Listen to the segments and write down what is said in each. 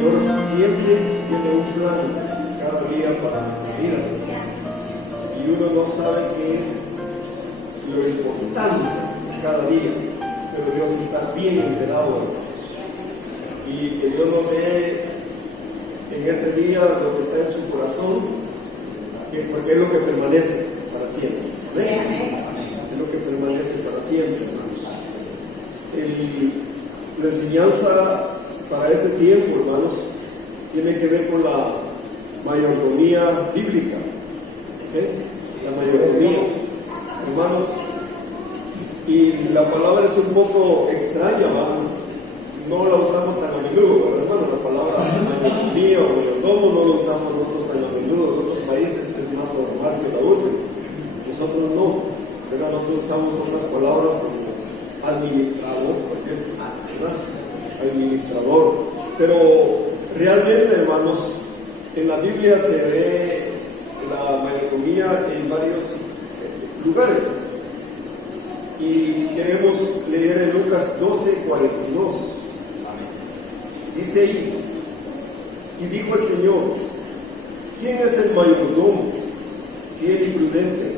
Señor siempre tiene un plan cada día para nuestras vidas. Y uno no sabe qué es lo importante cada día, pero Dios está bien enterado de nosotros. Y que Dios nos dé en este día lo que está en su corazón, porque es lo que permanece para siempre. ¿Amén? Es lo que permanece para siempre, hermanos. La enseñanza para este tiempo, hermanos, tiene que ver con la mayordomía bíblica. La mayordomía, hermanos, y la palabra es un poco extraña, hermano. No la usamos tan a menudo, pero hermano, la palabra mayordomía o mayordomo no lo usamos nosotros tan a menudo. En otros países es más normal que la usen, nosotros no. ¿Verdad? Nosotros usamos otras palabras como administrador, por ejemplo, ¿verdad? Administrador. Pero realmente, hermanos, en la Biblia se ve la mayordomía en varios lugares. Y queremos leer en Lucas 12:42. Dice ahí, y dijo el Señor: ¿quién es el mayordomo, fiel y prudente,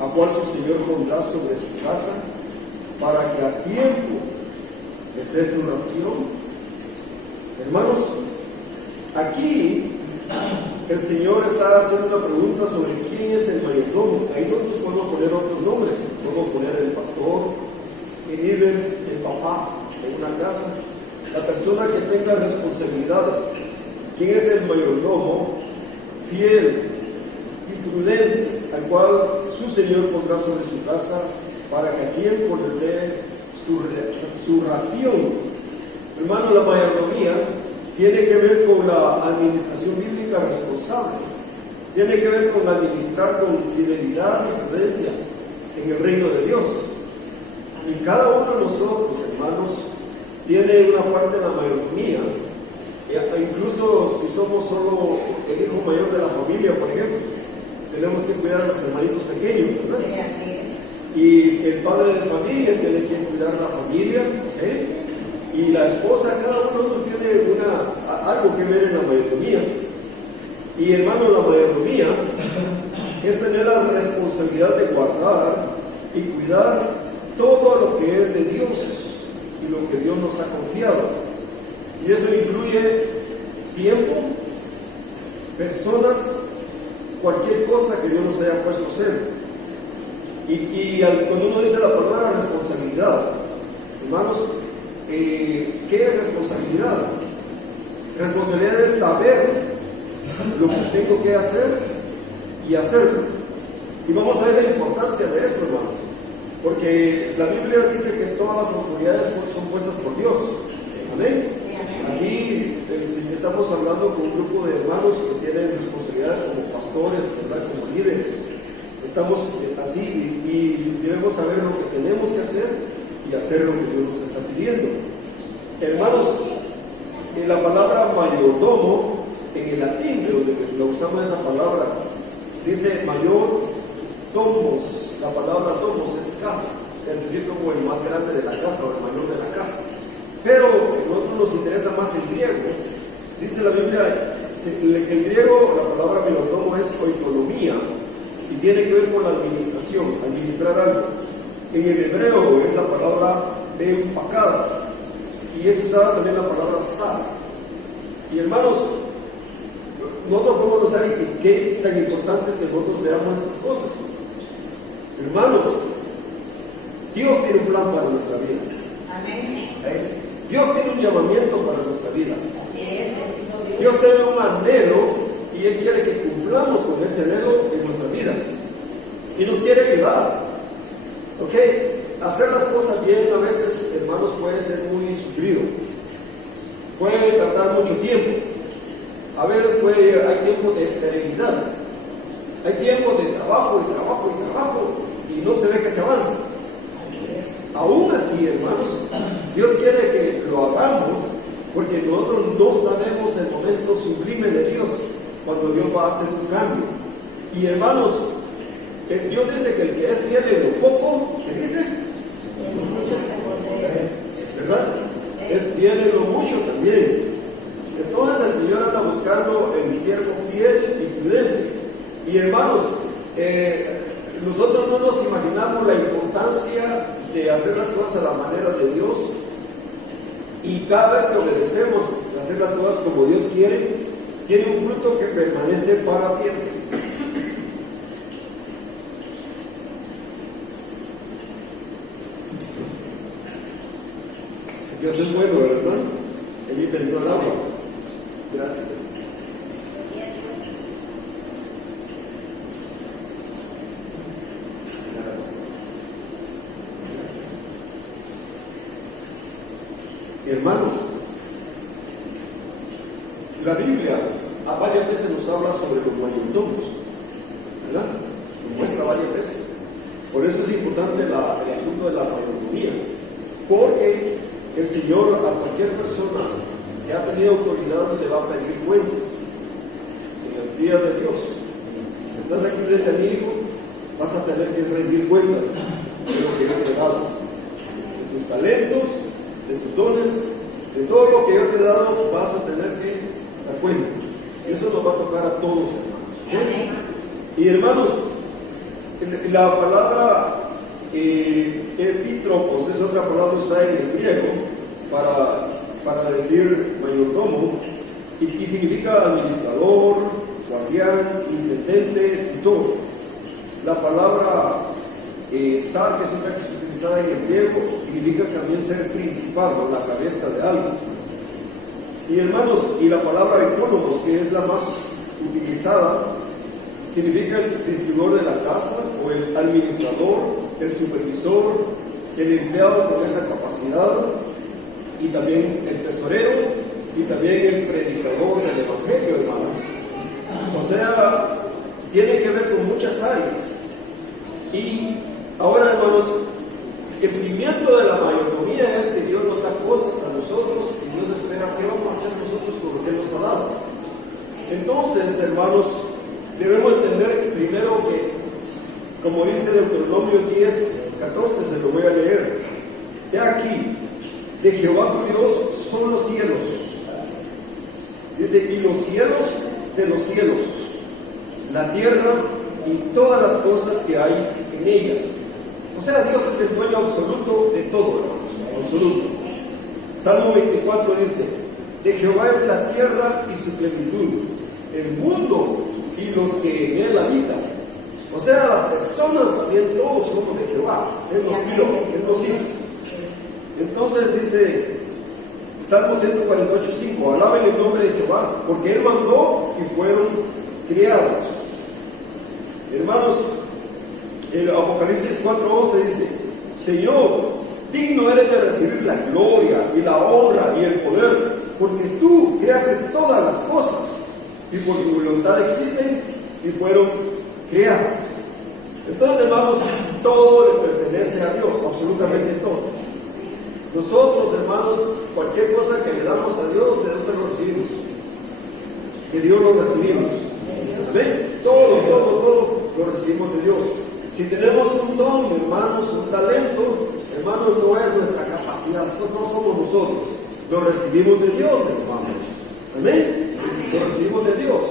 a cual su Señor pondrá sobre su casa, para que a tiempo les dé su ración? Hermanos, aquí el Señor está haciendo una pregunta sobre quién es el mayordomo. Ahí nosotros podemos poner otros nombres. Podemos poner el pastor, el líder, el papá en una casa, la persona que tenga responsabilidades. ¿Quién es el mayordomo? Fiel y prudente, al cual su Señor pondrá sobre su casa, para que a tiempo le dé su ración. Hermano, la mayordomía tiene que ver con la administración bíblica responsable. Tiene que ver con administrar con fidelidad y prudencia en el reino de Dios. Y cada uno de nosotros, hermanos, tiene una parte de la mayordomía. Incluso si somos solo el hijo mayor de la familia, por ejemplo, tenemos que cuidar a los hermanitos pequeños, ¿verdad? Sí, así es. Y el padre de familia tiene que cuidar a la familia, y la esposa, cada uno de nosotros tiene algo que ver en la mayordomía. Y hermano, la mayordomía es tener la responsabilidad de guardar y cuidar todo lo que es de Dios y lo que Dios nos ha confiado. Y eso incluye tiempo, personas, cualquier cosa que Dios nos haya puesto a hacer. Y cuando uno dice la palabra responsabilidad, hermanos, ¿qué es responsabilidad? Responsabilidad es saber lo que tengo que hacer y hacerlo. Y vamos a ver la importancia de esto, hermanos, porque la Biblia dice que todas las autoridades son puestas por Dios. Amén. Aquí estamos hablando con un grupo de hermanos que tienen responsabilidades como pastores, ¿verdad? Como líderes. Estamos así y debemos saber lo que tenemos que hacer y hacer lo que Dios nos está pidiendo. Hermanos, en la palabra mayordomo, en el latín, de donde lo usamos esa palabra, dice mayor domos. La palabra domos es casa, es decir, como el más grande de la casa o el mayor de la casa. Pero a nosotros nos interesa más el griego. Dice la Biblia, el griego, la palabra mayordomo es oikonomía y tiene que ver con la administración, administrar algo. En el hebreo es la palabra empacada y es usada también la palabra sar. Y hermanos, nosotros podemos saber qué tan importante es que nosotros veamos estas cosas. Hermanos, Dios tiene un plan para nuestra vida. Amén. Dios tiene un llamamiento para nuestra vida. Así es. Dios tiene un anhelo y Él quiere que cumplamos con ese anhelo en nuestras vidas. Y nos quiere ayudar. ¿Ok? Hacer las cosas bien a veces, hermanos, puede ser muy sufrido. Puede tardar mucho tiempo. A veces hay tiempo de esterilidad. Hay tiempo de trabajo y trabajo y trabajo y no se ve que se avanza. Aún así, hermanos, Dios quiere que lo hagamos porque nosotros no sabemos el momento sublime de Dios cuando Dios va a hacer un cambio. Y hermanos, Dios dice que el que es fiel en lo poco, ¿qué dice? ¿Verdad? Es fiel en lo mucho también. Entonces, buscando el siervo fiel y prudente. Y hermanos, nosotros no nos imaginamos la importancia de hacer las cosas a la manera de Dios, y cada vez que obedecemos a hacer las cosas como Dios quiere, tiene un fruto que permanece para siempre. Dios es bueno, ¿verdad? En mi bendito alaba. Gracias. Hermanos, la Biblia a varias veces nos habla sobre los mayordomos, ¿verdad? Nos muestra varias veces. Por eso es importante el asunto de la mayordomía, porque el Señor a cualquier persona que ha tenido autoridad le va a pedir cuentas en el día de Dios. Estás aquí frente a mi hijo, vas a tener que rendir cuentas de lo que yo te he dado, de tus talentos, de tus dones, de todo lo que yo te he dado, vas a tener que dar cuenta. Y eso nos va a tocar a todos, hermanos. ¿Okay? Y hermanos, la palabra epítropos es otra palabra usada en el griego para decir mayordomo, y significa administrador, guardián, intendente, tutor. La palabra sar, que es otra que es utilizada en el griego, significa también ser principal o la cabeza de algo. Y hermanos, y la palabra ecónomos, que es la más utilizada, significa el distribuidor de la casa o el administrador, el supervisor, el empleado con esa capacidad, y también el tesorero, y también el predicador del evangelio, hermanos. O sea, tiene que ver con muchas áreas. Y ahora, hermanos, el cimiento de la mayordomía es que Dios nos da cosas a nosotros y Dios espera qué vamos a hacer nosotros con lo que Él nos ha dado. Entonces, hermanos, debemos entender primero que, como dice Deuteronomio 10:14, se lo voy a leer. He aquí, de Jehová tu Dios son los cielos. Dice, y los cielos de los cielos, la tierra y todas las cosas que hay en ella. O sea, Dios es el dueño absoluto de todo, hermanos, absoluto. Salmo 24 dice, de Jehová es la tierra y su plenitud, el mundo y los que en él habitan. O sea, las personas también, todos somos de Jehová. Él nos dio, Él nos hizo. Entonces dice Salmo 148:5, alaben el nombre de Jehová, porque Él mandó y fueron criados. Hermanos, el Apocalipsis 4:11 dice, Señor, digno eres de recibir la gloria y la honra y el poder, porque tú creaste todas las cosas y por tu voluntad existen y fueron creadas. Entonces, hermanos, todo le pertenece a Dios, absolutamente todo. Nosotros, hermanos, cualquier cosa que le damos a Dios, ¿de dónde lo recibimos? De Dios lo recibimos. ¿Ven? Todo lo recibimos de Dios. Si tenemos un don, hermanos, un talento, hermanos, no es nuestra capacidad, no somos nosotros. Lo recibimos de Dios, hermanos. ¿Amén? Lo recibimos de Dios.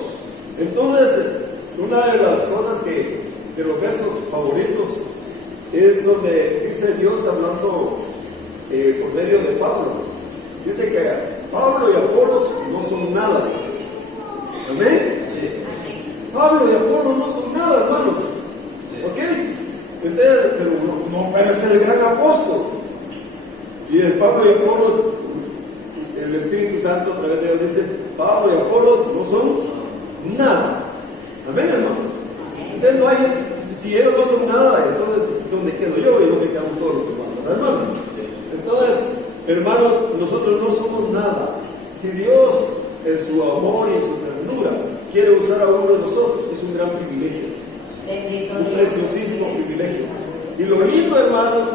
Entonces, una de las cosas de los versos favoritos es donde dice Dios hablando por medio de Pablo. Dice que Pablo y Apolos no son nada, dice. ¿Amén? Pablo y Apolos no son nada, hermanos. ¿Ok? Entonces, pero no puede ser el gran apóstol. Y el Pablo y Apolos, el Espíritu Santo a través de Dios dice, Pablo y Apolos no son nada. Amén, hermanos. Entonces no hay, si ellos no son nada, entonces ¿dónde quedo yo y dónde quedamos todos los demás, hermanos? Entonces, hermanos, nosotros no somos nada. Si Dios, en su amor y en su ternura, quiere usar a uno de nosotros, es un gran privilegio. Un preciosísimo privilegio. Y lo lindo, hermanos,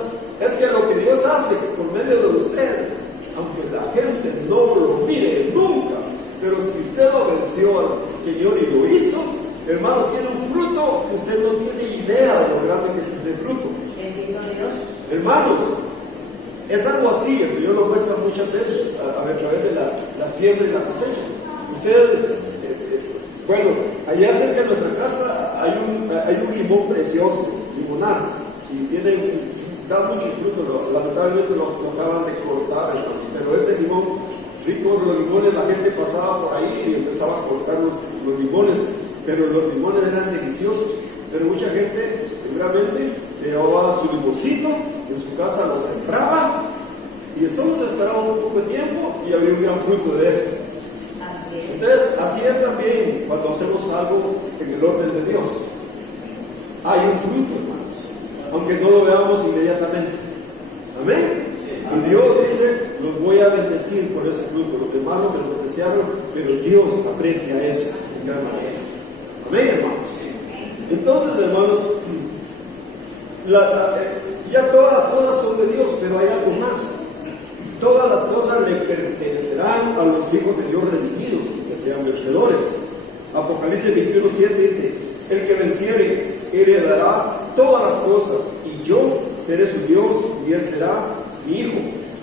es que lo que Dios hace por medio de usted, aunque la gente no lo mire nunca, pero si usted obedeció al Señor y lo hizo, hermano, tiene un fruto que usted no tiene idea de lo grande que es ese fruto. Bendito Dios. Hermanos, es algo así, el Señor lo muestra muchas veces a través de la siembra y la cosecha. Usted delicioso, limonada. Si tienen, da mucho fruto, lamentablemente lo acaban de cortar, pero ese limón rico, los limones, la gente pasaba por ahí y empezaba a cortar los limones, pero los limones eran deliciosos. Pero mucha gente seguramente se llevaba su limoncito, en su casa lo sembraba y solo se esperaba un poco de tiempo y había un gran fruto de eso. Así es. Entonces, así es también cuando hacemos algo en el orden de Dios. Hay un fruto, hermanos, aunque no lo veamos inmediatamente. Amén. Y Dios dice, los voy a bendecir por ese fruto. Los demás lo menospreciaron, pero Dios aprecia eso en gran manera. Amén, hermanos. Entonces, hermanos, ya todas las cosas son de Dios, pero hay algo más. Todas las cosas le pertenecerán a los hijos de Dios redimidos, que sean vencedores. Apocalipsis 21:7 dice, el que venciere heredará todas las cosas, y yo seré su Dios, y él será mi hijo.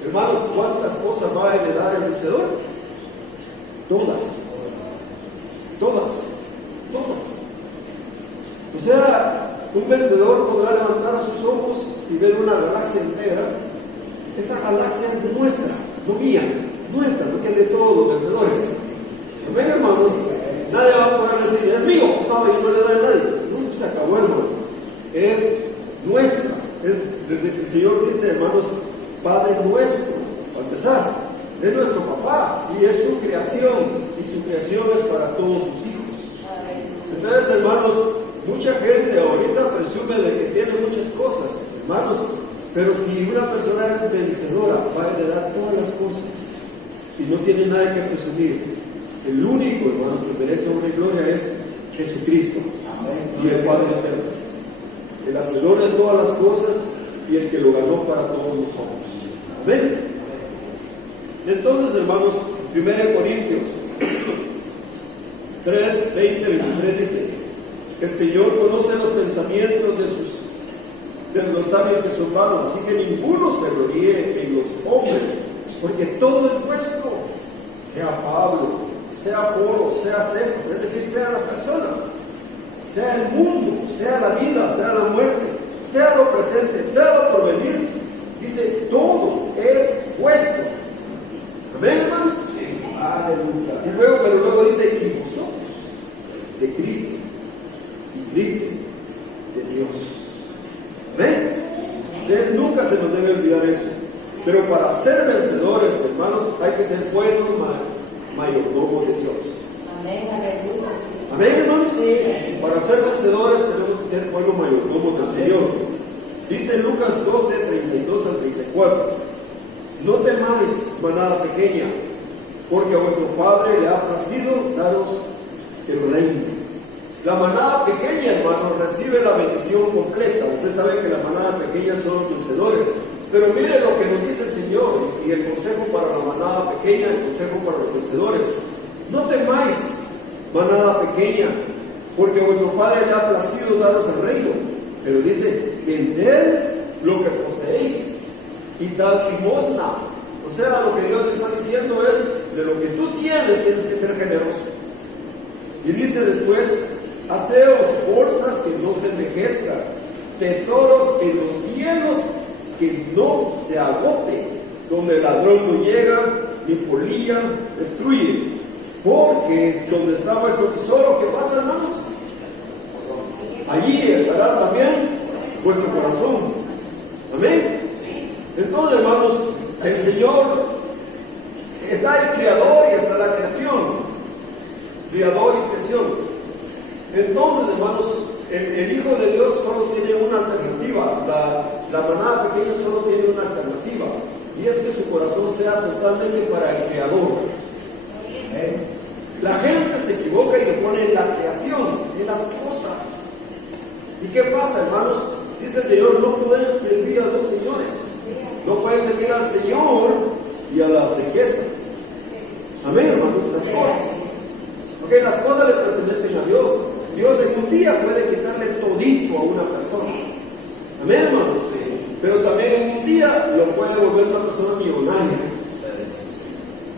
Hermanos, ¿cuántas cosas va a heredar el vencedor? Todas. O sea, un vencedor podrá levantar sus ojos y ver una galaxia entera. Esa galaxia es nuestra, no mía, nuestra, porque es de todos los vencedores. Amén, hermanos. Nadie va a poder decir, es mío, no, y no le da a nadie. No, eso se acabó, hermanos. Es nuestra. Desde que el Señor dice, hermanos, Padre nuestro, para empezar, es nuestro papá y es su creación, y su creación es para todos sus hijos. Entonces, hermanos, mucha gente ahorita presume de que tiene muchas cosas, hermanos, pero si una persona es vencedora, va a heredar todas las cosas y no tiene nada que presumir. El único, hermanos, que merece honra y gloria es Jesucristo. Amén. Y el Padre eterno, el hacedor de todas las cosas y el que lo ganó para todos nosotros. Amén. Entonces, hermanos, 1 Corintios 3, 20, 23 dice, el Señor conoce los pensamientos de los sabios que son vanos, así que ninguno se gloríe en los hombres, porque todo es vuestro, sea Pablo, sea Apolo, sea Cefas, es decir, sean las personas, sea el mundo, sea la vida, sea la muerte, sea lo presente, sea lo porvenir, dice, todo es vuestro. Amén, hermanos. Sí. Aleluya. Y luego dice, y vosotros, de Cristo, y Cristo, de Dios. Amén. Entonces, nunca se nos debe olvidar eso. Pero para ser vencedores, hermanos, hay que ser buenos mayordomos de Dios. Amén, aleluya. Amén, hermanos. Sí. Para ser vencedores tenemos que ser buenos mayordomos del Señor. Dice Lucas 12, 32 al 34. No temáis, manada pequeña, porque a vuestro Padre le ha placido daros el reino. La manada pequeña, hermano, recibe la bendición completa. Usted sabe que la manada pequeña son los vencedores. Pero mire lo que nos dice el Señor y el consejo para la manada pequeña, el consejo para los vencedores. No temáis, manada pequeña, porque a vuestro Padre le ha placido daros el reino. Pero dice, vended lo que poseéis y dad limosna. O sea, lo que Dios le está diciendo es, de lo que tú tienes que ser generoso. Y dice después, haceos bolsas que no se envejezcan, tesoros en los cielos que no se agote, donde el ladrón no llega, ni polilla destruye. Porque donde está vuestro tesoro, ¿qué pasa, hermanos? Allí estará también vuestro corazón. Amén. Entonces, hermanos, el Señor está el Creador y está la creación. Creador y creación. Entonces, hermanos, el Hijo de Dios solo tiene una alternativa. La manada pequeña solo tiene una alternativa. Y es que su corazón sea totalmente para el Creador. La gente se equivoca y le pone en la creación, en las cosas. ¿Y qué pasa, hermanos? Dice el Señor, no pueden servir a dos señores. No pueden servir al Señor y a las riquezas. Amén, hermanos, las cosas. Porque las cosas le pertenecen a Dios. Dios en un día puede quitarle todito a una persona. Amén, hermanos. Pero también en un día lo puede volver una persona millonaria.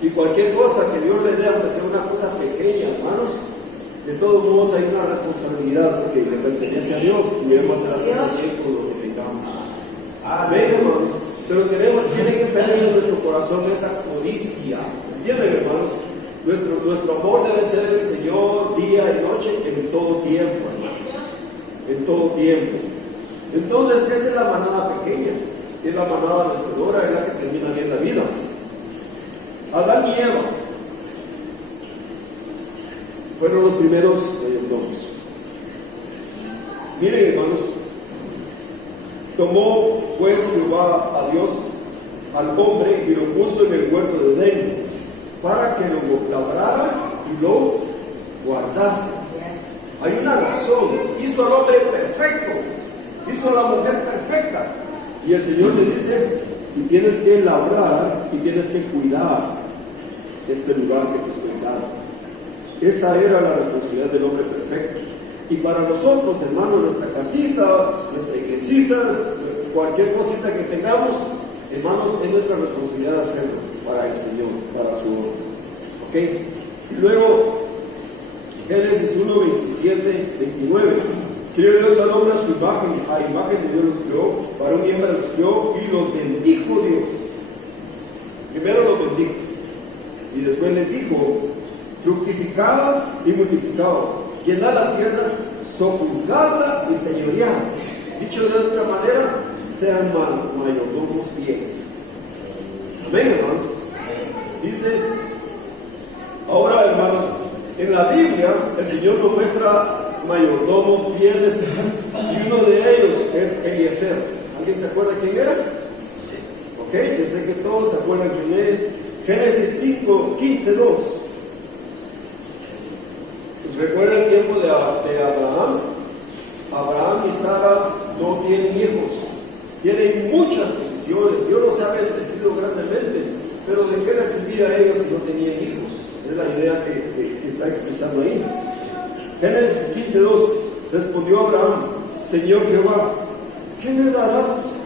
Y cualquier cosa que Dios le dé, aunque sea una cosa pequeña, hermanos, De todos modos hay una responsabilidad porque le pertenece a Dios y debemos hacer bien con lo que tengamos. Amén, hermanos. Pero tiene que salir de nuestro corazón esa codicia. ¿Entienden, hermanos? Nuestro amor debe ser el Señor día y noche en todo tiempo, hermanos. En todo tiempo. Entonces, esa es la manada pequeña, es la manada vencedora, es la que termina bien la vida. Adán y Eva fueron los primeros mayordomos. Miren, hermanos, tomó pues Jehová a Dios al hombre y lo puso en el huerto de Edén para que lo labrara y lo guardase. Hay una razón. Hizo al hombre perfecto, hizo a la mujer perfecta, y el Señor le dice: y tienes que labrar y tienes que cuidar este lugar que te estoy dando. Esa era la responsabilidad del hombre perfecto. Y para nosotros, hermanos, nuestra casita, nuestra iglesita, cualquier cosita que tengamos, hermanos, es nuestra responsabilidad hacerlo para el Señor, para su obra. ¿Ok? Y luego, Génesis 1, 27, 29. Crió Dios al hombre a su imagen, a imagen de Dios los creó, varón y hembra los creó, y los bendijo Dios. Primero los bendijo, y después les dijo: fructificad y multiplicad, llenad la tierra, sojuzgadla y señoread. Dicho de otra manera, sean mayordomos fieles. Amén, hermanos. Dice, ahora, hermanos, en la Biblia el Señor nos muestra mayordomos fieles, y uno de ellos es Eliezer. ¿Alguien se acuerda quién era? Ok, yo sé que todos se acuerdan quién es. Génesis 5, 15, 2. ¿Recuerda el tiempo de Abraham? Abraham y Sara no tienen hijos, tienen muchas posiciones. Dios los ha bendecido grandemente, pero ¿de qué les servía a ellos si no tenían hijos? Es la idea que está expresando ahí. Génesis 15, 2. Respondió Abraham: Señor Jehová, ¿qué me darás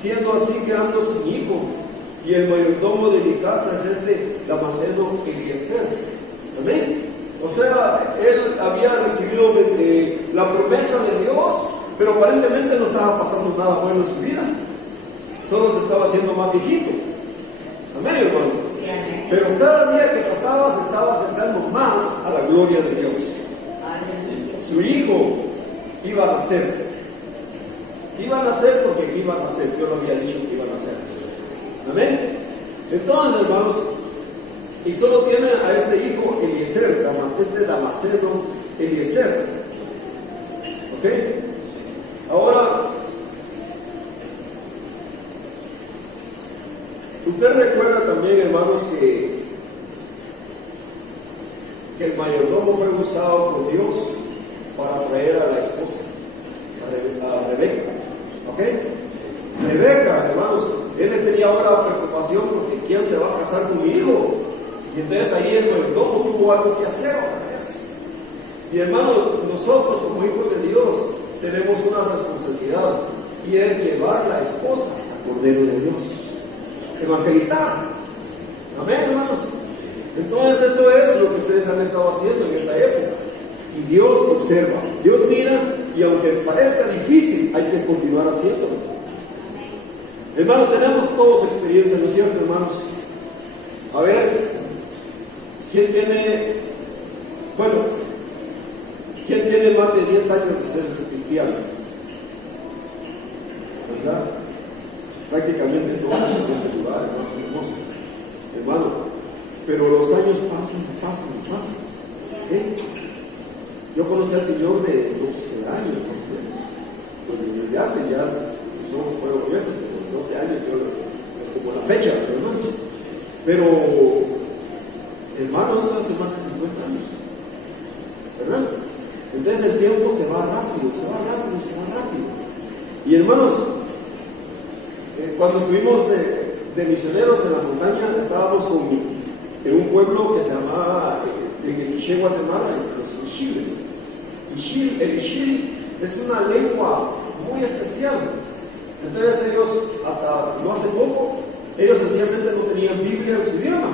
siendo así que ando sin hijo? Y el mayordomo de mi casa es Damaseno Eliezer. Amén. O sea, él había recibido la promesa de Dios, pero aparentemente no estaba pasando nada bueno en su vida. Solo se estaba haciendo más viejito. Amén, hermanos. Sí, amén. Pero cada día que pasaba se estaba acercando más a la gloria de Dios. Su hijo iba a nacer. Iba a nacer porque iba a nacer. Dios lo había dicho que iba a nacer. Amén. Entonces, hermanos, y solo tiene a este hijo Eliezer, Damaseno Eliezer. ¿Ok? Ahora, usted recuerda también, hermanos, que el mayordomo fue usado por Dios para traer a la esposa, a Rebeca. ¿Ok? Rebeca, hermanos, él tenía ahora preocupación porque ¿quién se va a casar con mi hijo? Y entonces ahí el mayordomo tuvo algo que hacer otra vez. Y hermanos, nosotros como hijos de Dios tenemos una responsabilidad, y es llevar la esposa al Cordero de Dios, evangelizar. Amén, hermanos. Entonces eso es lo que ustedes han estado haciendo en esta época, y Dios observa, Dios mira, y aunque parezca difícil, hay que continuar haciéndolo. Hermanos, tenemos todos experiencia, ¿no es cierto, hermanos? A ver, ¿quién tiene más de 10 años de ser cristiano? ¿Verdad? Prácticamente todos en este lugar, hermanos. Hermano, pero los años pasan. ¿Okay? Yo conocí al Señor de 12 años, más o menos. Pues desde antes ya somos fueron abiertos, pero 12 años es como la fecha, hermanos. Pero, hermanos, hace más de 50 años, ¿verdad? Entonces el tiempo se va rápido. Y hermanos, cuando estuvimos de misioneros en la montaña, estábamos en un pueblo que se llamaba Quiché, Guatemala, los Ixiles. El Ixil es una lengua muy especial. Entonces ellos, hasta no hace poco, ellos sencillamente no tenían Biblia en su idioma.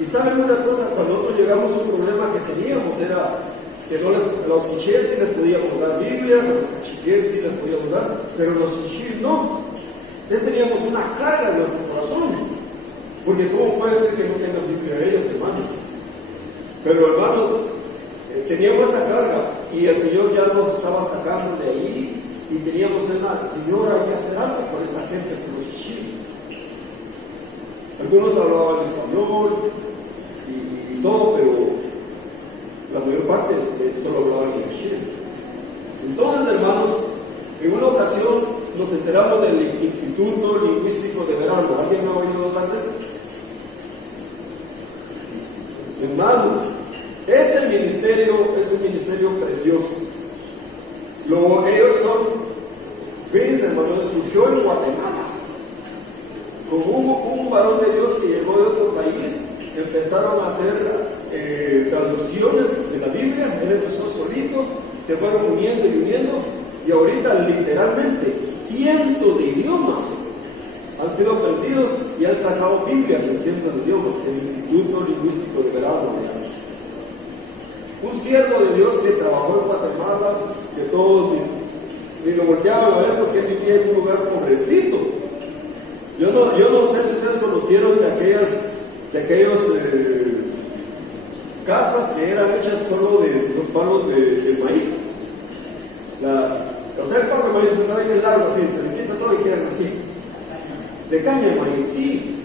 Y saben una cosa, cuando nosotros llegamos a un problema que teníamos era que no a los quichés sí les podíamos dar Biblias, a los cachiqués sí les podíamos dar, pero a los chichis no. Entonces teníamos una carga en nuestro corazón, porque ¿cómo puede ser que no tengan Biblia ellos, hermanos? Pero hermanos, teníamos esa carga y el Señor ya nos estaba sacando de ahí y teníamos una, Señor, hay que hacer algo por esta gente, por los chichis. Algunos hablaban español y todo, pero la mayor parte solo hablaban en Chile. Entonces, hermanos, en una ocasión nos enteramos del Instituto Lingüístico de Verano. ¿Alguien me ha oído antes? Hermanos, ese ministerio es un ministerio precioso. Ellos son, fíjense, hermanos, surgió en Guatemala. Como un varón de Dios que llegó de otro país, empezaron a hacer traducciones de la Biblia. Él empezó solito, se fueron uniendo y uniendo, y ahorita literalmente cientos de idiomas han sido perdidos y han sacado Biblias en cientos de idiomas. El Instituto Lingüístico de Verano. Un siervo de Dios que trabajó en Guatemala, que todos ni lo volteaban a ver porque él vivía en un lugar pobrecito. Yo no sé si ustedes conocieron de aquellos casas que eran hechas solo de los palos de maíz. O sea, el palo de maíz, ¿saben que es largo así? Se le quita todo y quedan así. De caña de maíz, sí.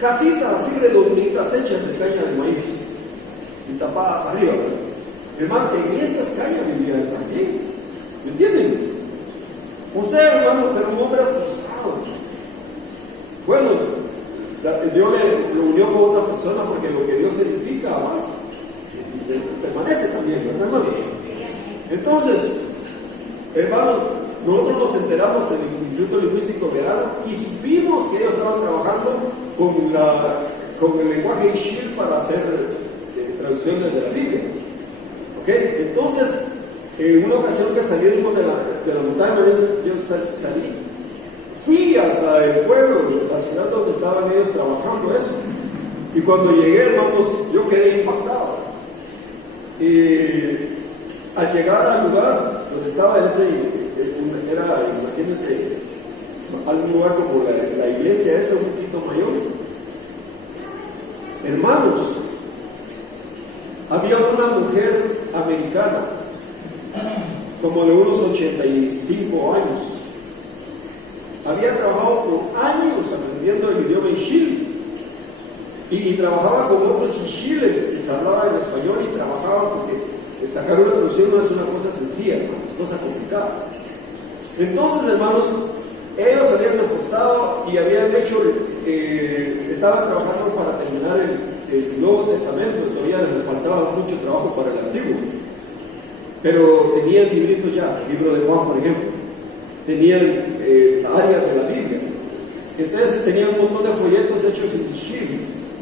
Casitas así redonditas hechas de caña de maíz y tapadas arriba. Hermano, en esas cañas vivían también. ¿Me entienden? O sea, hermano, pero un hombre esforzado. Bueno, Dios lo unió con otra persona porque lo que Dios edifica más permanece también, ¿verdad, hermanos? Entonces, hermanos, nosotros nos enteramos del Instituto Lingüístico Verano y supimos que ellos estaban trabajando con el lenguaje Ixil para hacer traducciones de la Biblia. ¿Ok? Entonces, en una ocasión que salimos de la montaña, yo salí, fui hasta el pueblo, la ciudad donde estaban ellos trabajando eso. Y cuando llegué, hermanos, yo quedé impactado. Y al llegar al lugar donde estaba imagínense, algún lugar como la iglesia esta, un poquito mayor. Hermanos, había una mujer americana, como de unos 85 años. Había trabajado por años aprendiendo el idioma Ixil y trabajaba con otros Ixiles que hablaban en español y trabajaba porque sacar una traducción no es una cosa sencilla, hermanos, es cosa complicada. Entonces, hermanos, ellos habían esforzado y habían hecho, estaban trabajando para terminar el Nuevo Testamento. Todavía les faltaba mucho trabajo para el Antiguo, pero tenían libritos ya, el libro de Juan, por ejemplo, tenían áreas de la Biblia. Entonces tenían un montón de folletos hechos en Ixil,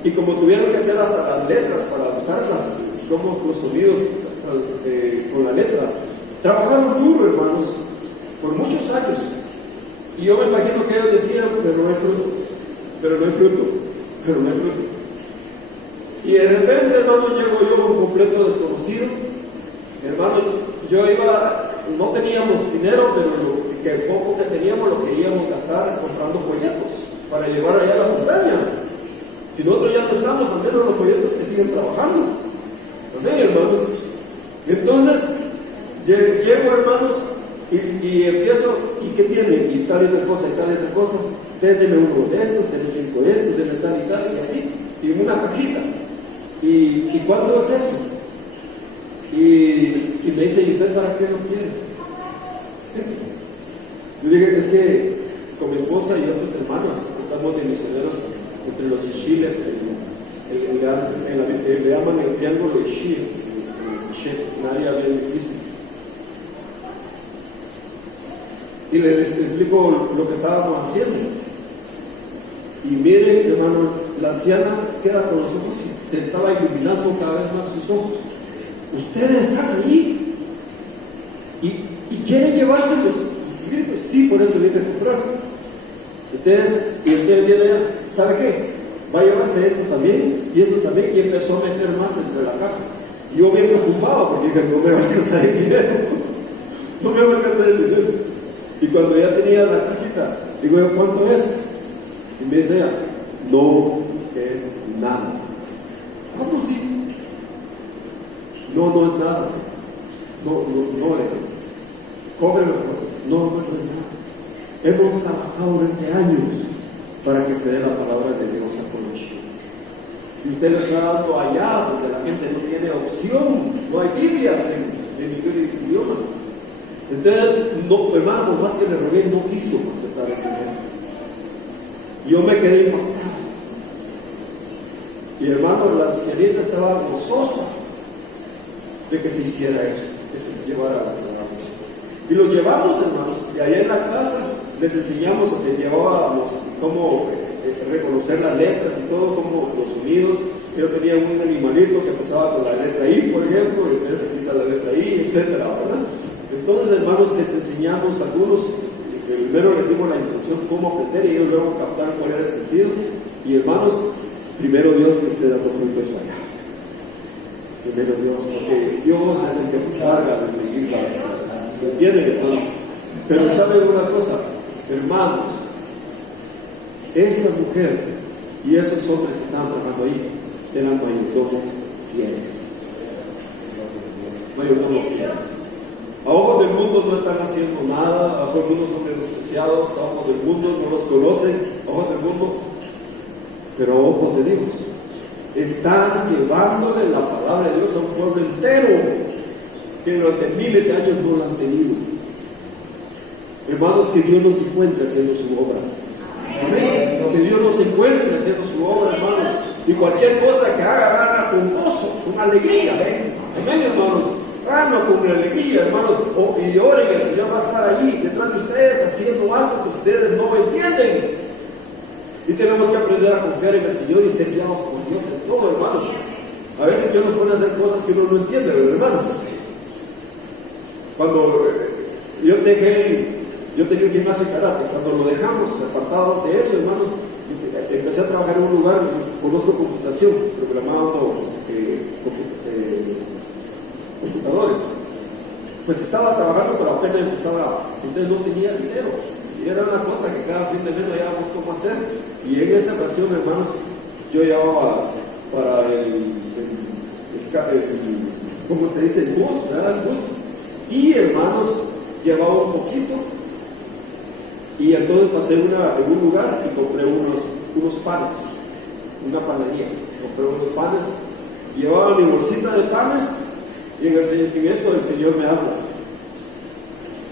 y como tuvieron que hacer hasta las letras para usarlas, como los sonidos con la letra, trabajaron duro, hermanos, por muchos años. Y yo me imagino que ellos decían, pero no hay fruto, pero no hay fruto, pero no hay fruto. Y de repente, hermano, llego yo un completo desconocido. Hermano, no teníamos dinero, pero el poco que teníamos lo queríamos gastar comprando folletos para llevar allá a la montaña. Si nosotros ya no estamos, al menos los folletos que siguen trabajando. ¿Amén, hermanos? Entonces, llego, hermanos, y empiezo, ¿y qué tiene? Y tal y tal cosa, y tal y tal cosa. Déjeme uno de estos, déjeme 5 de estos, déjeme tal y tal, y así, y en una cajita. ¿Y cuánto es eso? Y me dice, ¿y usted para qué lo quiere? Yo dije, es que con mi esposa y otros hermanos estamos de misioneros entre los Ixiles, le llaman el triángulo Ixil, en área bien difícil. Y les explico lo que estábamos haciendo. Y miren, hermano, la anciana queda con los ojos y se estaba iluminando cada vez más sus ojos. Ustedes están ahí y quieren llevárselos. Y pues sí, por eso viene a comprar. Y ustedes vienen allá, ¿sabe qué? va a llevarse esto también y esto también, y empezó a meter más entre la caja. Y yo bien preocupado porque dije, no me va a alcanzar el dinero, no me va a alcanzar el dinero. Y cuando ya tenía la cajita, digo yo, ¿cuánto es? Y me dice ella, no es nada. ¿Cómo sí? No es nada. No es. Cóbrelo. No es nada. Hemos trabajado 20 años para que se dé la palabra de Dios a conocer. Y usted lo está dando allá donde la gente no tiene opción, no hay Biblias en ningún idioma. Entonces, no, hermano, más que le rogué, no quiso aceptar ese dinero. Yo me quedé impactado. Y hermano, la ancianita estaba gozosa de que se hiciera eso, que se llevara a la palabra. Y lo llevamos, hermanos, y allá en la casa les enseñamos, que llevábamos cómo reconocer las letras y todo, como los sonidos. Yo tenía un animalito que empezaba con la letra I, por ejemplo, y entonces aquí está la letra I, etcétera, ¿verdad? Entonces, hermanos, les enseñamos a algunos, primero les dimos la instrucción cómo aprender y ellos luego captaron cuál era el sentido. Y hermanos, primero Dios que esté dando fruto eso allá. Primero Dios, porque Dios es el que se encarga de seguir la vida. ¿Me entienden, hermanos? Pero saben una cosa, hermanos, esa mujer y esos hombres que estaban trabajando ahí eran mayordomos fieles. Mayordomos fieles. A ojos del mundo no están haciendo nada, a ojos del mundo son menospreciados, a ojos del mundo no los conocen, a ojos del mundo, pero a ojos de Dios están llevándole la palabra de Dios a un pueblo entero que durante miles de años no la han tenido. Hermanos, que Dios nos encuentre haciendo su obra. Amén. Que Dios nos encuentre haciendo su obra, hermanos. Y cualquier cosa que haga con gozo, con alegría. Amén, hermanos. Háganlo con alegría, hermanos. Y oren, el Señor va a estar allí detrás de ustedes haciendo algo que ustedes no entienden. Y tenemos que aprender a confiar en el Señor y ser guiados por Dios en todo, hermanos. A veces Dios nos pone a hacer cosas que uno no entiende, hermanos. Cuando yo tenía un gimnasio de karate, cuando lo dejamos apartado de eso, hermanos, empecé a trabajar en un lugar, conozco computación, programando computadores. Pues estaba trabajando, pero apenas empezaba, entonces no tenía dinero. Y era una cosa que cada fin de mes no hallábamos cómo hacer. Y en esa ocasión, hermanos, yo llevaba para ¿cómo se dice? El bus, ¿verdad? El bus. Y hermanos, llevaba un poquito. Y entonces pasé en un lugar y compré unos panes, una panadería. Compré unos panes, llevaba mi bolsita de panes y en eso el Señor me habla.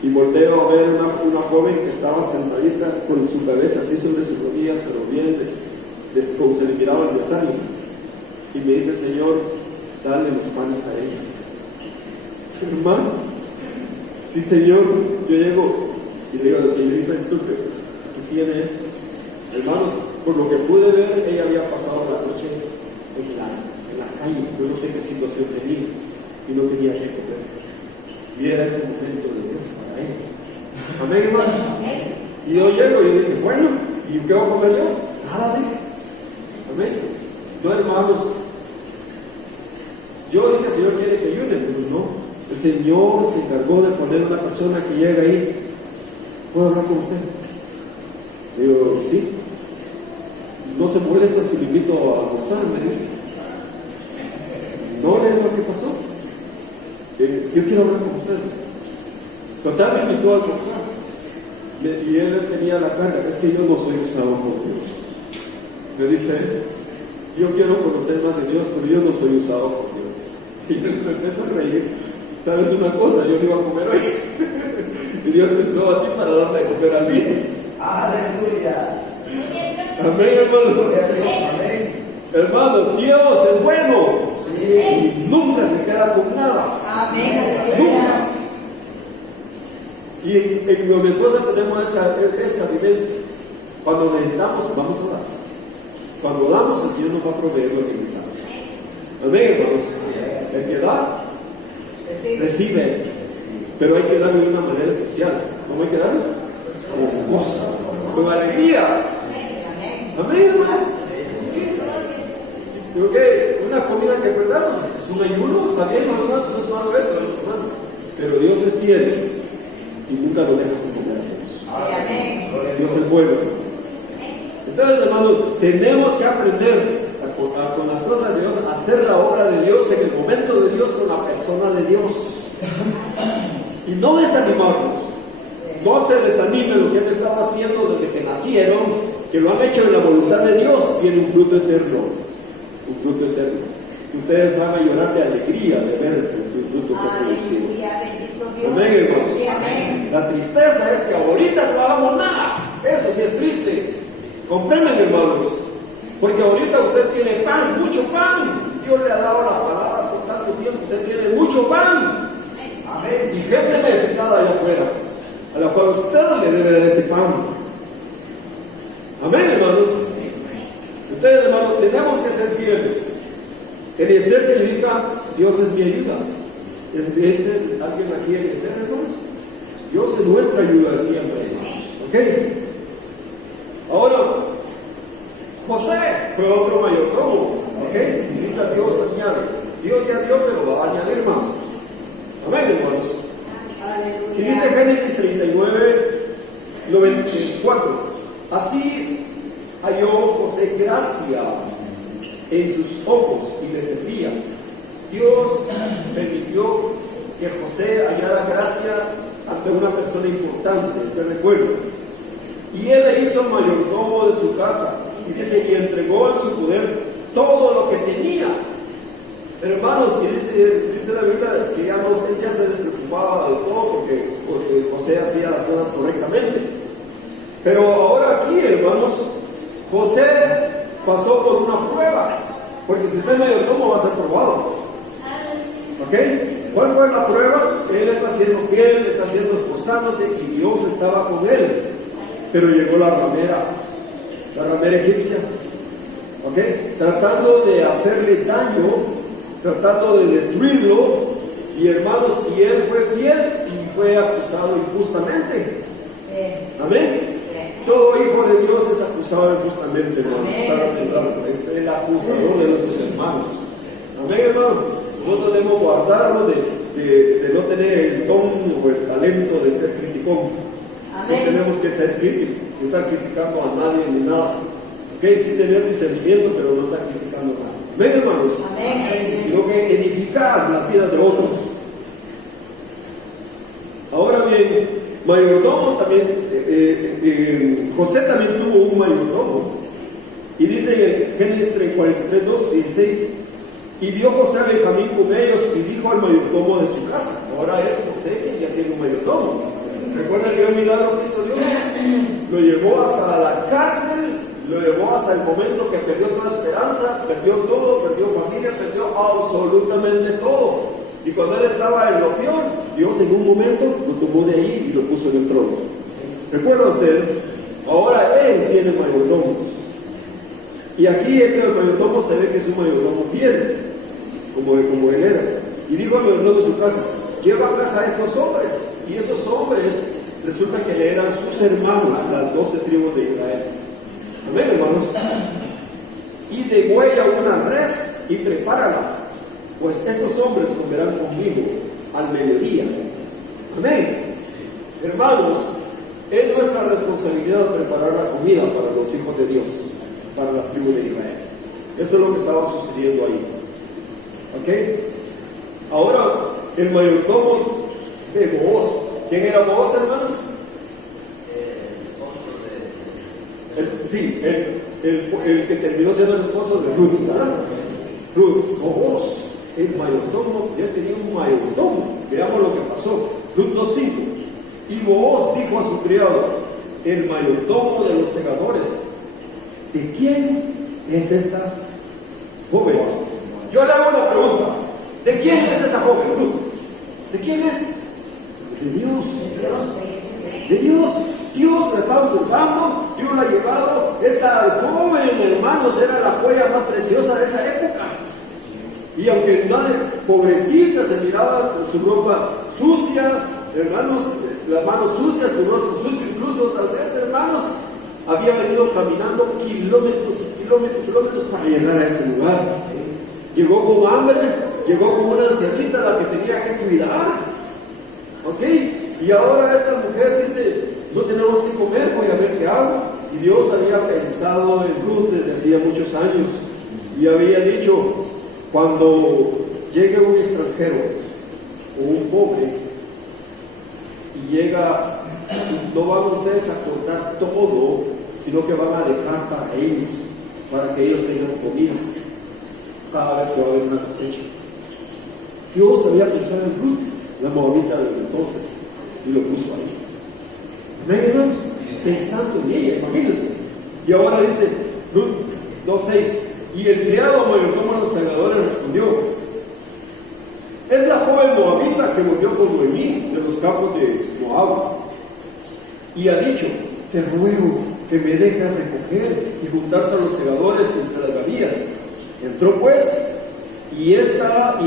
Y volteo a ver una joven que estaba sentadita con su cabeza así sobre sus rodillas, pero bien, como se le miraba el desánimo. Y me dice el Señor, dale los panes a ella. Hermanos, sí, Señor, yo llego y le digo, señorita, disculpe, ¿qué tiene esto? Hermanos, por lo que pude ver, ella había pasado la noche en la calle. Yo no sé qué situación tenía y no tenía que comer. Y era ese momento de Dios para ella. Amén, hermanos. Y yo llego y dije, bueno, ¿y qué voy a comer yo? Nada de. Amén. No, hermanos. Yo dije, el Señor quiere que ayude, pero no. El Señor se encargó de poner una persona que llega ahí. ¿Puedo hablar con usted? Digo, sí. No se molesta si le invito a almorzar, me dice. No, le digo, ¿qué pasó? Yo quiero hablar con usted. Total, me invitó a almorzar. Y él tenía la carga, es que yo no soy usado por Dios. Me dice, yo quiero conocer más de Dios, pero yo no soy usado por Dios. Y él se empezó a reír. ¿Sabes una cosa? Yo no iba a comer hoy. Y Dios te usó a ti para darme de comer a mí. Aleluya. Amén, hermano. Amén. Hermano, Dios es bueno. Sí. Y nunca se queda con nada. Amén. Nunca. Y con mi esposa tenemos esa vivencia. Cuando necesitamos, vamos a dar. Cuando damos, el Señor nos va a proveer lo que necesitamos. Amén, hermanos. El que da, recibe. Pero hay que darlo de una manera especial. ¿Cómo hay que darlo? Con gozo, con alegría. Amén, hermanos. comida que perdamos. Es un ayuno, está bien, hermano, no es malo eso, hermano. Pero Dios es fiel y nunca lo deja sin comer. Amén. Dios es bueno. Entonces, hermanos, tenemos que aprender con las cosas de Dios, a hacer la obra de Dios en el momento de Dios con la persona de Dios. Y no desanimarnos. No se desanimen lo que han estado haciendo desde que nacieron, que lo han hecho en la voluntad de Dios, tiene un fruto eterno. Un fruto eterno. Ustedes van a llorar de alegría de ver el fruto que ha producido. Amén, hermanos. Sí, amén. La tristeza es que ahorita no hagamos nada. Eso sí es triste. Comprenden, hermanos. Porque ahorita usted tiene pan, mucho pan. Dios le ha dado la palabra por tanto tiempo. Usted tiene mucho pan. Amén. Y gente necesitada allá afuera, a la cual usted le debe dar ese pan. Amén, hermanos. Ustedes, hermanos, tenemos que ser fieles. Eliezer significa Dios es mi ayuda. ¿Es alguien aquí Eliezer, hermanos? Dios es nuestra ayuda siempre. ¿Ok? Ahora, José fue otro mayordomo. ¿Ok? Significa Dios añade. Dios ya dio, pero va a añadir más. Amén, hermanos. Y dice Génesis 39, 94. Así halló José gracia en sus ojos y le servía. Dios permitió que José hallara gracia ante una persona importante, se recuerda. Y él le hizo mayordomo de su casa. Y dice, y entregó en su poder todo lo que tenía. Hermanos, y dice la Biblia que él ya se despreocupaba de todo porque José hacía las cosas correctamente. Pero ahora aquí, hermanos, José pasó por una prueba, porque si usted es mayordomo va a ser probado. ¿Ok? ¿Cuál fue la prueba? Él está siendo fiel, está siendo esforzándose y Dios estaba con él. Pero llegó la ramera egipcia, ¿ok? Tratando de hacerle daño, tratando de destruirlo, y hermanos, y él fue fiel y fue acusado injustamente. Sí. Amén. Sí. Todo hijo de Dios es acusado injustamente, hermanos. Amén. Es el acusador de nuestros hermanos. Amén, hermanos. Nosotros debemos guardarnos de no tener el don o el talento de ser criticón. Amén. No tenemos que ser críticos, no estar criticando a nadie ni nada. Ok, sí tener discernimiento, pero no estar criticando a nadie. Amén, hermanos. Amén. Sino que edificar las vidas de otros. Ahora bien, mayordomo también, José también tuvo un mayordomo. Y dice en Génesis 43, 2, 16, y dio José a Benjamín con ellos y dijo al mayordomo de su casa. Ahora es José quien ya tiene un mayordomo. ¿Recuerda el gran milagro que hizo Dios? Lo llevó hasta la cárcel, lo llevó hasta el momento que perdió toda esperanza, perdió todo, perdió familia, perdió absolutamente todo. Y cuando él estaba en lo peor, Dios en un momento lo tomó de ahí y lo puso en el trono. ¿Recuerdan ustedes? Ahora él tiene mayordomos. Y aquí este mayordomo se ve que es un mayordomo fiel, como él era. Y dijo al mayordomo de su casa, lleva a casa a esos hombres. Y esos hombres resulta que eran sus hermanos, las 12 tribus de Israel. Amén, hermanos. Y degüella una res y prepárala, pues estos hombres comerán conmigo al mediodía. Amén. Hermanos, es nuestra responsabilidad preparar la comida para los hijos de Dios, para las tribus de Israel. Eso es lo que estaba sucediendo ahí. ¿Ok? Ahora, el mayordomo de Booz. ¿Quién era Booz, hermanos? El que terminó siendo el esposo de Ruth, ¿verdad? Ruth, Booz, el mayordomo, ya tenía un mayordomo. Veamos lo que pasó. Ruth 2:5. Y Booz dijo a su criado, el mayordomo de los segadores, ¿de quién es esta joven? Yo le hago una pregunta. ¿De quién es esa joven, Ruth? ¿De quién es? De Dios. De Dios. Dios la estaba observando, Dios la ha llevado. Esa joven, hermanos, era la joya más preciosa de esa época. Y aunque pobrecita se miraba con su ropa sucia, hermanos, las manos sucias, su rostro sucio, incluso tal vez, hermanos, había venido caminando kilómetros y kilómetros para llegar a ese lugar. llegó con hambre, llegó con una ancianita a la que tenía que cuidar. ¿Ok? Y ahora esta mujer dice, no tenemos que comer, voy a ver qué hago. Y Dios había pensado en Ruth desde hacía muchos años y había dicho, cuando llegue un extranjero o un pobre y llega, no van ustedes a cortar todo, sino que van a dejar para que ellos tengan comida cada vez que va a haber una cosecha. Dios había pensado en Ruth, la moabita desde entonces, y lo puso ahí. ¿Ven, hermanos? Pensando en ella, imagínense. Y ahora dice Ruth 2:6, y el criado mayordomo de los segadores respondió, es la joven moabita que volvió con Noemí de los campos de Moab, y ha dicho, te ruego que me dejes recoger y juntarte a los segadores entre las gavillas. Entró pues, y está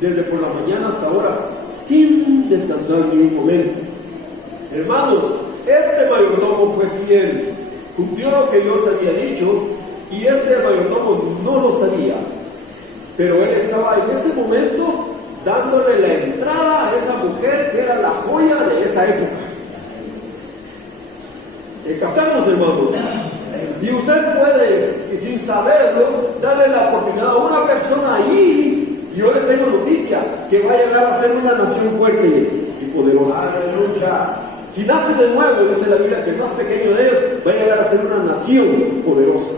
desde por la mañana hasta ahora, sin descansar ni un momento. Hermanos, este mayordomo fue fiel, cumplió lo que Dios había dicho, y este mayordomo no lo sabía, pero él estaba en ese momento dándole la entrada a esa mujer que era la joya de esa época. Captamos, hermanos. Y usted puede, sin saberlo, darle la oportunidad a una persona ahí. Yo le tengo noticia que va a llegar a ser una nación fuerte y poderosa. Aleluya. Si nace de nuevo, dice la Biblia, que el más pequeño de ellos va a llegar a ser una nación poderosa.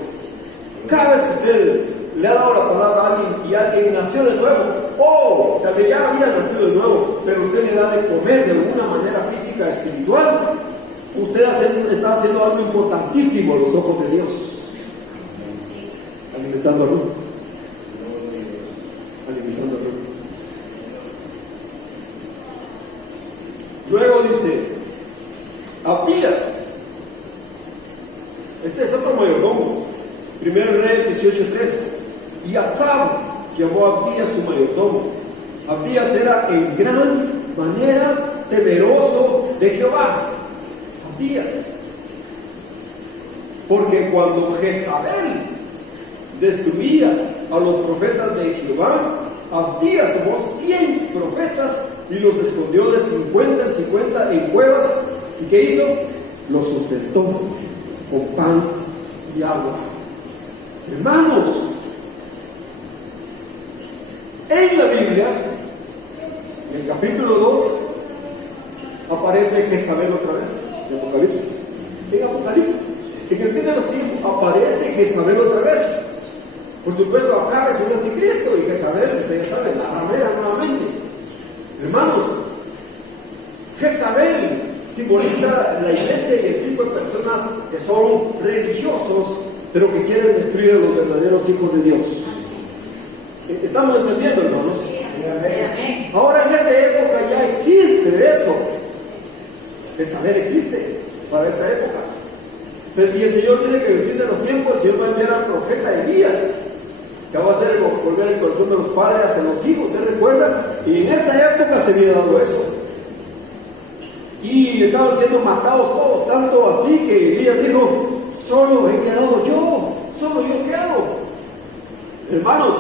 Cada vez que usted le ha dado la palabra a alguien y alguien nació de nuevo, o también ya había nacido de nuevo, pero usted le da de comer de alguna manera física, espiritual, usted está haciendo algo importantísimo a los ojos de Dios. Alimentando a Ruth. Alimentando a Ruth. Luego dice, Abdías, este es otro mayordomo, 1 Reyes 18:3, y Acab llamó a Abdías su mayordomo. Abdías era en gran manera temeroso de Jehová. Abdías, porque cuando Jezabel destruía a los profetas de Jehová, Abdías tomó 100 profetas y los escondió de 50 en 50 en cuevas. ¿Y qué hizo? Los sustentó con pan y agua. Hermanos, en la Biblia, en el capítulo 2, aparece Jezabel otra vez, en Apocalipsis. En Apocalipsis, en el fin de los tiempos, aparece Jezabel otra vez. Por supuesto, acá es un anticristo y Jezabel, ustedes saben, la ramera nuevamente. Hermanos, Jezabel simboliza la iglesia y el tipo de personas que son religiosos, pero que quieren destruir a los verdaderos hijos de Dios. ¿Estamos entendiendo, hermanos? Amén. Ahora en esta época ya existe eso. Jezabel existe para esta época. Pero y el Señor dice que en el fin de los tiempos el Señor va a enviar al profeta Elías, que va a hacer volver el corazón de los padres hacia los hijos. ¿Usted recuerda? Y en esa época se había dado eso. Y estaban siendo matados todos, tanto así que Elías dijo, solo he quedado yo, solo yo quedo. Hermanos,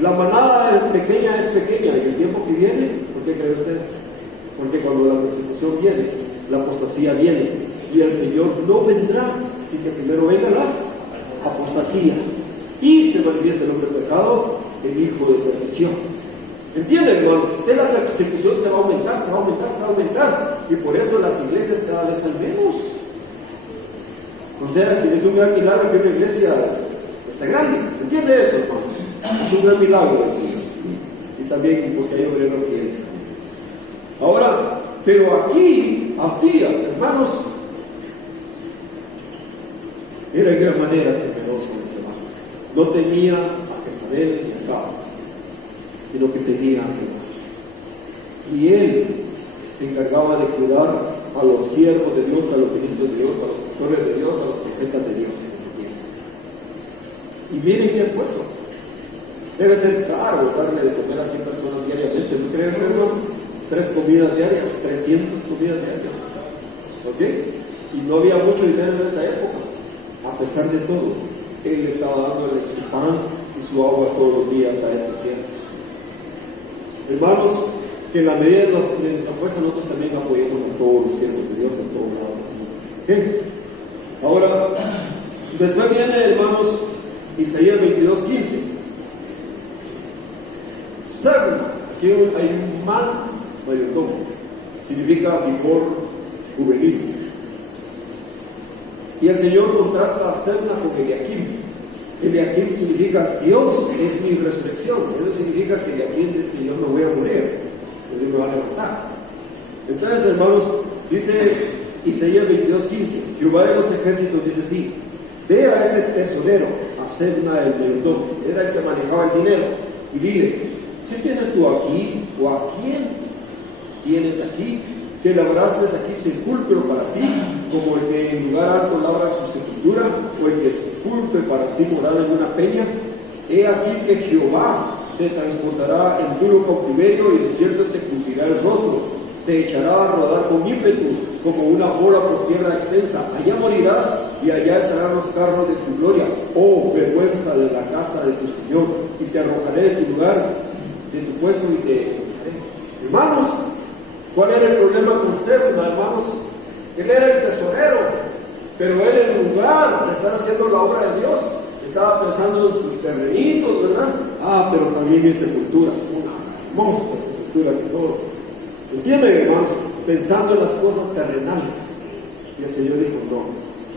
la manada pequeña es pequeña, y el tiempo que viene, ¿por qué cree usted? Porque cuando la persecución viene, la apostasía viene, y el Señor no vendrá sin que primero venga la apostasía y se manifieste el hombre pecado, el hijo de perdición. ¿Entienden, hermano? La persecución se va a aumentar, se va a aumentar, se va a aumentar, y por eso las iglesias cada vez hay menos. O sea, que es un gran milagro que una iglesia está grande. ¿Entiende eso, hermanos? Es un gran milagro, ¿sí? Y también porque hay obreros fieles. Ahora, pero aquí, Abdías, hermanos, era en gran manera temeroso de Jehová. No tenía a Jezabel ni a Acab, sino que tenía a Jehová. Y él se encargaba de cuidar a los siervos de Dios, a los ministros de Dios, a los pastores de Dios, a los profetas de Dios. Y miren qué esfuerzo. Debe ser caro darle de comer a 100 personas diariamente. ¿No creen, hermanos? 3 comidas diarias, 300 comidas diarias. ¿Ok? Y no había mucho dinero en esa época. A pesar de todo, Él estaba dándole su pan y su agua todos los días a estos siervos. Hermanos, que en la medida de nuestra fuerza nosotros también apoyemos a todos los siervos de Dios en todos lados. ¿Okay? Ahora, después viene, hermanos, Isaías 22:15. Sabna, aquí hay un mal mayordomo, significa vigor juvenil. Y el Señor contrasta a Sabna con Eliakim. Eliakim significa Dios es mi resurrección. Eso significa que de aquí en este yo no voy a morir, Dios me va a levantar. Entonces, hermanos, dice Isaías 22:15, Jehová de los ejércitos dice así: ve a ese tesorero, a Sebna el mayordomo, era el que manejaba el dinero, y dile: ¿qué tienes tú aquí? ¿O a quién tienes aquí? Que labraste aquí sepulcro para ti, como el que en lugar alto labra su sepultura, o el que sepulcre para sí morada en una peña. He aquí que Jehová te transportará en duro cautiverio, y de cierto te cubrirá el rostro, te echará a rodar con ímpetu, como una bola por tierra extensa. Allá morirás, y allá estarán los carros de tu gloria, oh vergüenza de la casa de tu Señor, y te arrojaré de tu lugar, de tu puesto, y te dejaré. Hermanos, ¿cuál era el problema con Sebna, hermanos? Él era el tesorero, pero él, en lugar de estar haciendo la obra de Dios, estaba pensando en sus terrenitos, ¿verdad? Pero también en sepultura, una hermosa sepultura que todo. ¿Entienden, hermanos? Pensando en las cosas terrenales. Y el Señor dijo: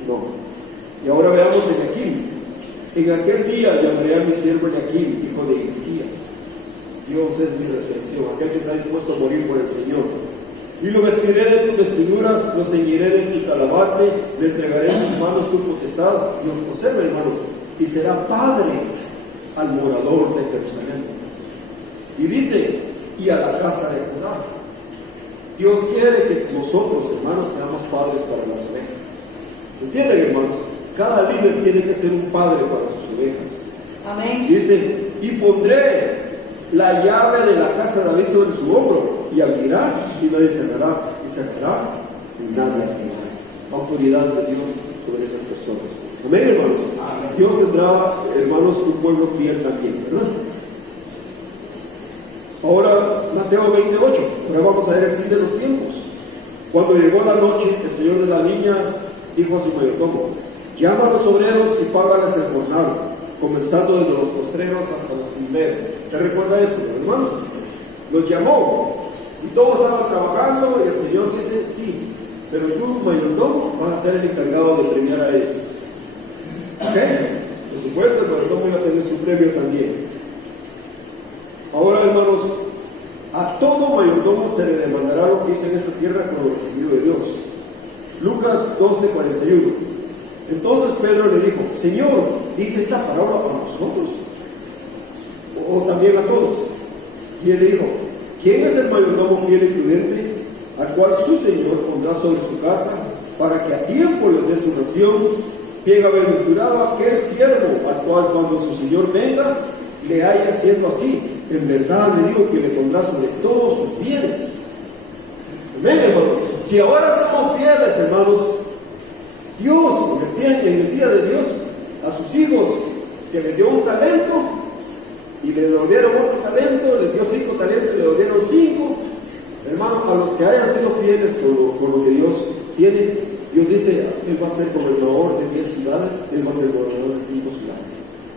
no. Y ahora veamos Eliakim. En aquel día llamaré a mi siervo Eliakim, hijo de Hilcías. Dios es mi resurrección, aquel que está dispuesto a morir por el Señor. Y lo vestiré de tus vestiduras, lo ceñiré de tu talabarte, le entregaré en sus manos tu potestad. Y observen, hermanos, y será padre al morador de Jerusalén. Y dice: y a la casa de Judá. Dios quiere que nosotros, hermanos, seamos padres para las ovejas. ¿Entienden, hermanos? Cada líder tiene que ser un padre para sus ovejas. Amén. Dice: y pondré la llave de la casa de David sobre su hombro, y abrirá y nadie cerrará, y cerrará y nadie abrirá. Autoridad de Dios sobre esas personas. Amén, hermanos. Dios tendrá, hermanos, un pueblo fiel también, ¿verdad? Ahora, Mateo 28. Ahora vamos a ver el fin de los tiempos. Cuando llegó la noche, el señor de la viña dijo a su mayordomo: llama a los obreros y págales el jornal, comenzando desde los postreros hasta los primeros. ¿Te recuerda eso, hermanos? Los llamó y todos estaban trabajando, y el Señor dice: sí, pero tú, mayordomo, vas a ser el encargado de premiar a ellos. ¿Ok? Por supuesto, el mayordomo iba a tener su premio también. Ahora, hermanos, a todo mayordomo se le demandará lo que hizo en esta tierra con lo recibido de Dios. Lucas 12:41. Entonces Pedro le dijo: Señor, ¿dice esta parábola para nosotros o también a todos? Y él le dijo: ¿quién es el mayordomo fiel y prudente, al cual su Señor pondrá sobre su casa, para que a tiempo le dé su ración? Bienaventurado aquel siervo al cual, cuando su Señor venga, le haya haciendo así. En verdad le digo que le pondrá sobre todos sus bienes. Amén, hermano. Si ahora somos fieles, hermanos, Dios, en el día de Dios, a sus hijos que les dio un talento y le devolvieron otro talento, les dio 5 talentos y le devolvieron 5. Hermano, a los que hayan sido fieles con lo que Dios tiene, Dios dice: Él va a ser gobernador de 10 ciudades, Él va a ser gobernador de 5 ciudades.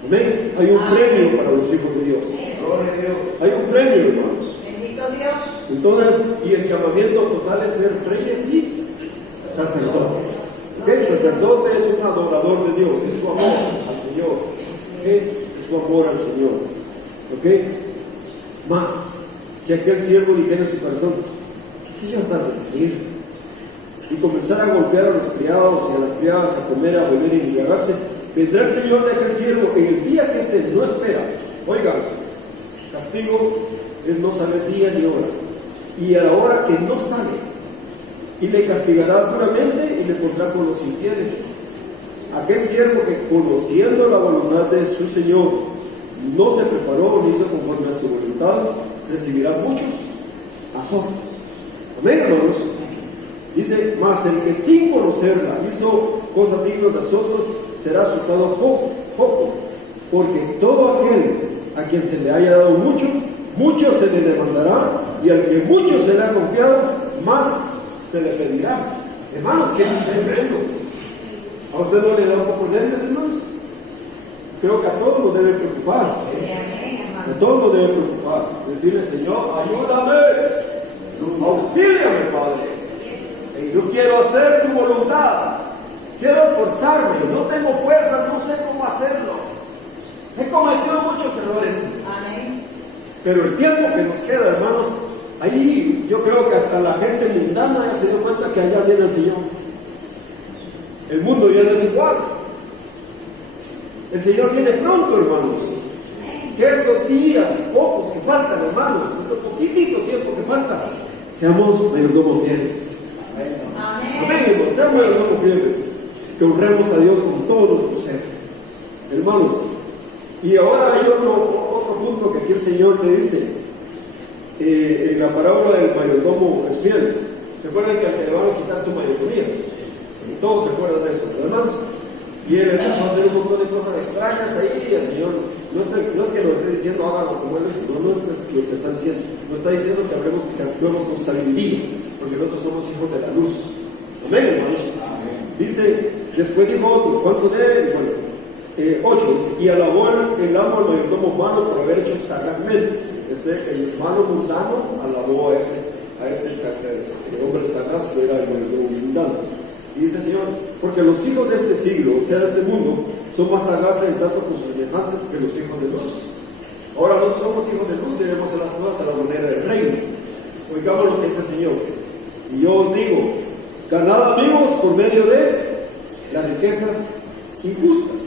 Amén. Hay un premio para los hijos de Dios. Gloria a Dios. Hay un premio, hermanos. Bendito Dios. Entonces, y el llamamiento total es ser reyes y sacerdotes. ¿Ok? Sacerdote es un adorador de Dios, es su amor al Señor. ¿Ok? Es su amor al Señor. ¿Ok? Más, si aquel siervo dijera en su corazón: ¿qué Señor tarda en venir? Y comenzar a golpear a los criados y a las criadas, a comer, a beber y embriagarse, vendrá el Señor de aquel siervo en el día que éste no espera. Oigan, castigo es no saber día ni hora, y a la hora que no sabe, y le castigará duramente y le pondrá con los infieles. Aquel siervo que, conociendo la voluntad de su Señor, no se preparó ni hizo conforme a su voluntad, recibirá muchos azotes. Amén, hermanos. Dice: mas el que sin conocerla hizo cosas dignas de azotes, será azotado poco. poco, porque todo aquel a quien se le haya dado mucho, mucho se le demandará, y al que mucho se le ha confiado, más se le pedirá. Hermanos, que es tremendo. ¿A usted no le da un poco de nervios, hermanos? Creo que a todos nos debe preocupar. A todos nos debe preocupar. Decirle, Señor, ayúdame, auxíliame, Padre. Yo quiero hacer tu voluntad. Quiero esforzarme. No tengo fuerza, no sé cómo hacerlo. He cometido muchos errores. Amén. Pero el tiempo que nos queda, hermanos, ahí yo creo que hasta la gente mundana ya se dio cuenta que allá viene el Señor. El mundo ya no es igual. El Señor viene pronto, hermanos. Que estos días pocos que faltan, hermanos, este poquitito tiempo que falta, seamos mayordomos fieles. Amén, hermanos, seamos mayordomos fieles. Que honremos a Dios con todo nuestro ser. Hermanos, y ahora hay otro punto que aquí el Señor le dice en la parábola del mayordomo fiel. ¿Se acuerdan que al que le van a quitar su mayordomía? Y todos se acuerdan de eso, hermanos. Y él empezó a hacer un montón de cosas extrañas ahí, y el Señor no es que lo esté diciendo hágalo como él es, no es lo que está diciendo. No está diciendo que actuemos con sabiduría, porque nosotros somos hijos de la luz. Amén, hermanos. Amén. Dice, después dijo otro, ¿cuánto debe? Bueno, 8, dice, y alabó el amo al mayordomo malo por haber hecho sagazmente. El hermano mundano alabó a ese hombre sagaz que era el mayordomo mundano. Y dice el Señor, porque los hijos de este siglo, o sea, de este mundo, son más sagaces en trato con sus semejantes que los hijos de luz. Ahora nosotros somos hijos de luz y debemos hacer las cosas a la manera del reino. Oigamos lo que dice el Señor. Y yo os digo, ganad amigos por medio de las riquezas injustas.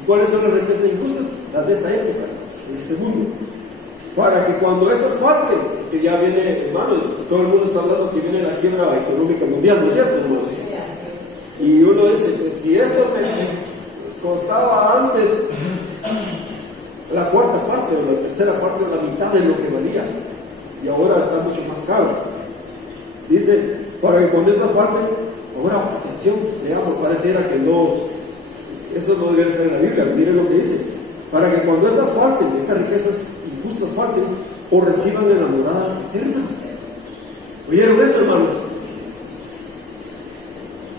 ¿Y cuáles son las riquezas injustas? Las de esta época, de este mundo. Para que cuando estas falten, que ya viene, hermano, todo el mundo está hablando que viene la quiebra económica mundial, ¿no es cierto, hermanos? Y uno dice, pues, si esto me costaba antes la cuarta parte o la tercera parte o la mitad de lo que valía, y ahora está mucho más caro. Dice, para que cuando esta parte, ahora, atención, veamos, pareciera que no, eso no debe estar en la Biblia, miren lo que dice, para que cuando estas falten, estas riquezas injustas falten, o reciban enamoradas eternas. ¿Oyeron eso, hermanos?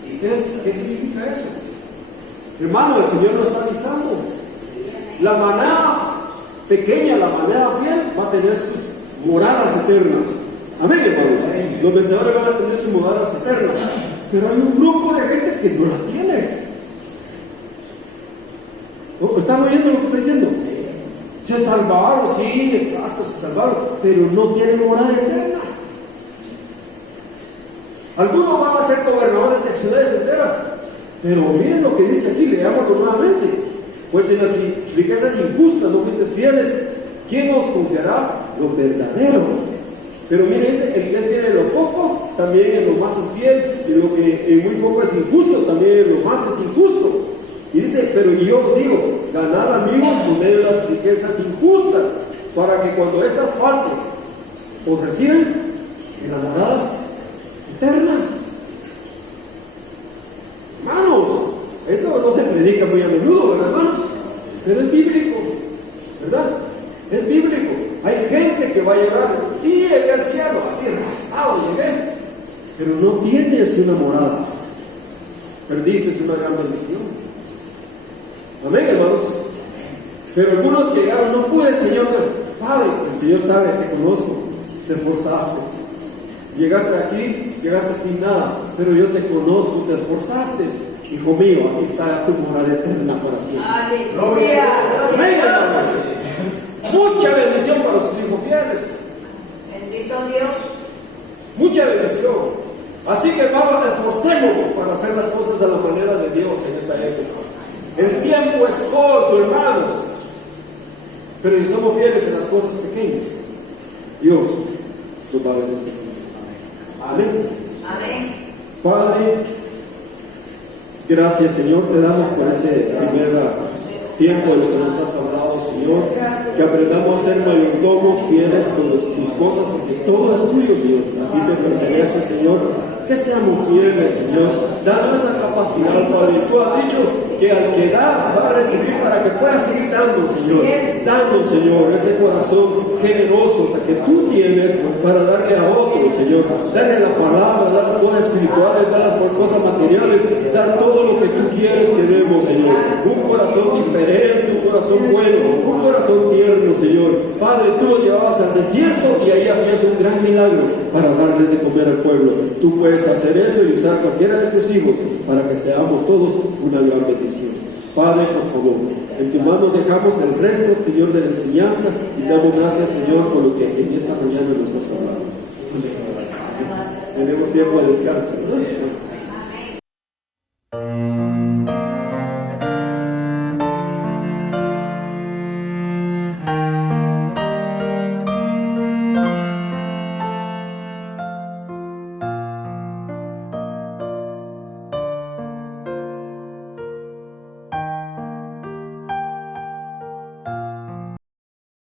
¿Y qué significa eso? Hermano, el Señor nos está avisando. La manada pequeña, la manada fiel, va a tener sus moradas eternas. Amén, hermanos. Los vencedores van a tener sus moradas eternas. Pero hay un grupo de gente que no la tiene. ¿Están oyendo lo que está diciendo? Se salvaron, sí, exacto, se salvaron, pero no tienen morada eterna. Algunos van a ser gobernadores de ciudades enteras, pero miren lo que dice aquí, leámoslo nuevamente. Pues en las riquezas injustas no fuiste fieles, ¿quién os confiará lo verdadero? Pero miren, dice, el que es fiel en lo poco, también en lo más es fiel, y lo que en muy poco es injusto, también en lo más es injusto. Y dice, pero yo digo, ganad amigos por medio de las riquezas injustas, para que cuando estas falten, os reciben enamoradas eternas. Hermanos, eso no se predica muy a menudo, ¿verdad, hermanos? Pero es bíblico, ¿verdad? Es bíblico. Hay gente que va a llegar, sí, llegué al cielo, así raspado llegué, pero no tienes una morada. Perdiste una gran bendición. Amén, hermanos. Pero algunos que llegaron, no pude, Señor, Padre, el Señor sabe, te conozco, te esforzaste. Llegaste aquí, llegaste sin nada, pero yo te conozco, te esforzaste. Hijo mío, aquí está tu morada eterna para siempre. Aleluya. Amén, hermanos. Mucha bendición para sus hijos fieles. Bendito Dios. Mucha bendición. Así que vamos, esforcémonos para hacer las cosas a la manera de Dios en esta época. El tiempo es corto, hermanos, pero si somos fieles en las cosas pequeñas, Dios nos va a bendecir. Amén. Amén. Padre, gracias, Señor, te damos por ese primer tiempo de lo que nos has hablado, Señor, que aprendamos a ser mayordomos fieles con tus cosas, porque todo es tuyo, Señor, a ti te pertenece, Señor. que seamos fieles, Señor. Danos esa capacidad, Padre. Tú has dicho que al que da va a recibir para que pueda seguir dando, Señor. Dando, Señor, ese corazón generoso que tú tienes para darle a otros, Señor. Darle la palabra, dar las cosas espirituales, dar las cosas materiales, dar todo lo que tú quieres que demos, Señor. Un corazón diferente, un corazón bueno, un corazón tierno, Señor. Padre, tú lo llevabas al desierto y ahí hacías un gran milagro para darles de comer al pueblo. Tú puedes hacer eso y usar cualquiera de estos hijos para que seamos todos una gran bendición. Padre, por favor, en tus manos dejamos el resto, Señor, de la enseñanza y damos gracias, Señor, por lo que en esta mañana nos has hablado. Tenemos tiempo de descanso, ¿no?